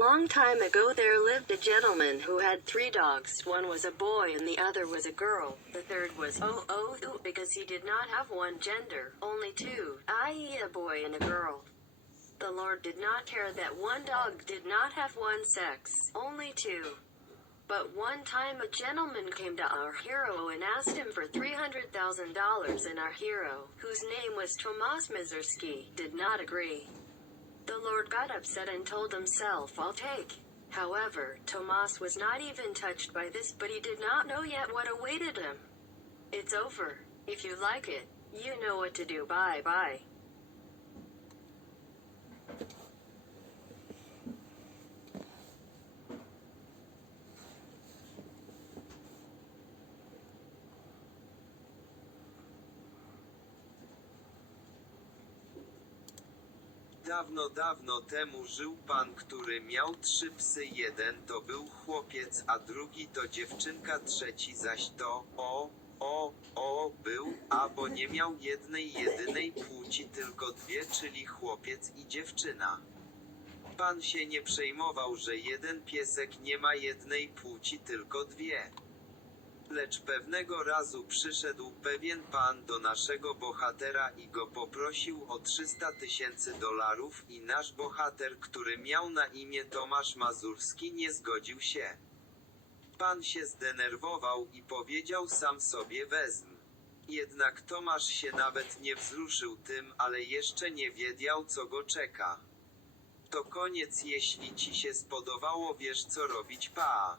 long time ago there lived a gentleman who had three dogs. One was a boy and the other was a girl. The third was oh oh oh because he did not have one gender, only two, i.e. a boy and a girl. The Lord did not care that one dog did not have one sex, only two. But one time a gentleman came to our hero and asked him for $300,000 and our hero, whose name was Tomas Mizerski, did not agree. The Lord got upset and told himself, I'll take. However, Tomas was not even touched by this, but he did not know yet what awaited him. It's over. If you like it, you know what to do. Bye bye. Dawno, dawno temu żył pan, który miał trzy psy. Jeden to był chłopiec, a drugi to dziewczynka, trzeci zaś to o, o, o był, a bo nie miał jednej jedynej płci, tylko dwie, czyli chłopiec i dziewczyna. Pan się nie przejmował, że jeden piesek nie ma jednej płci, tylko dwie. Lecz pewnego razu przyszedł pewien pan do naszego bohatera i go poprosił o 300 tysięcy dolarów i nasz bohater, który miał na imię Tomasz Mazurski nie zgodził się. Pan się zdenerwował i powiedział sam sobie wezm. Jednak Tomasz się nawet nie wzruszył tym, ale jeszcze nie wiedział co go czeka. To koniec jeśli ci się spodobało wiesz co robić pa.